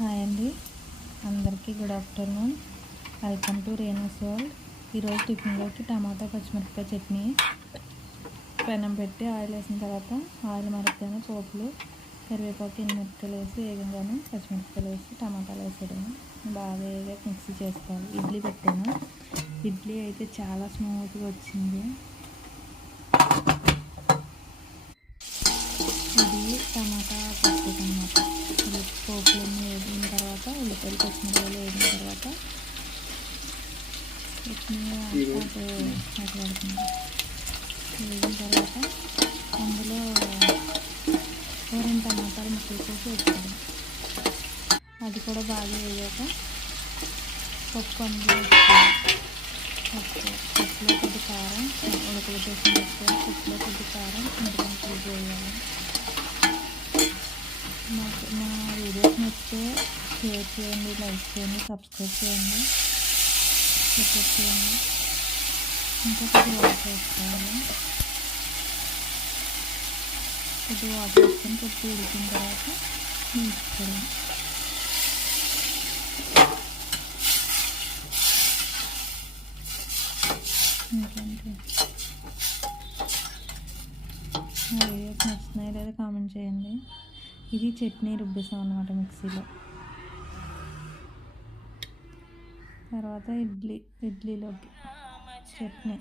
Hi అండి, అందరికీ good afternoon. Welcome to Renu's world. ఈరోజు టిఫిన్లోకి టమాటా పచ్చిమిరపకాయ చట్నీ. పెనం పెట్టి ఆయిల్ వేసిన తర్వాత ఆయిల్ మరగగానే పోపులు, కరివేపాకు, ఎండుమిరపకాయలు వేసి వేగంగానే పచ్చిమిరపకాయలు వేసి టమాటాలు వేసేయడం. బాగా వేగా మిక్సీ చేసుకోవాలి. ఇడ్లీ పెట్టాను. ఇడ్లీ అయితే చాలా స్మూత్గా వచ్చింది. ఇది టమాటా పచ్చడి అన్నమాట. పోపులన్నీ వేగిన తర్వాత ఉల్లిపాయలు పచ్చిమిరపకాయలు వేగిన తర్వాత చట్నీ అటు పడుతుంది. వేగిన తర్వాత అందులో 2 టమాటాలు ముక్కలు చేసి వేసుకోవడం. అది కూడా బాగా వేగాక పప్పు అందులో వేసుకోవాలి. పప్పులో కొద్ది కారం, ఉడకలు చేసిన పప్పులో కొద్ది కారం, చింతపండు వేయాలి. మా వీడియోస్ నచ్చితే షేర్ చేయండి, లైక్ చేయండి, సబ్స్క్రైబ్ చేయండి, సపోర్ట్ చేయండి. ఇంకా కొద్దిగా వాటర్ వేసుకోవాలి. కొద్దిగా వాటర్ వేసుకొని కొద్దిగా ఉడికిన తర్వాత ఉంచుకోవడం. ఇంకేంటి, నా వీడియోస్ నచ్చుతున్నాయి లేదా కామెంట్ చేయండి. ఇది చట్నీ రుబ్బేసాం అన్నమాట మిక్సీలో. తర్వాత ఇడ్లీలోకి చట్నీ.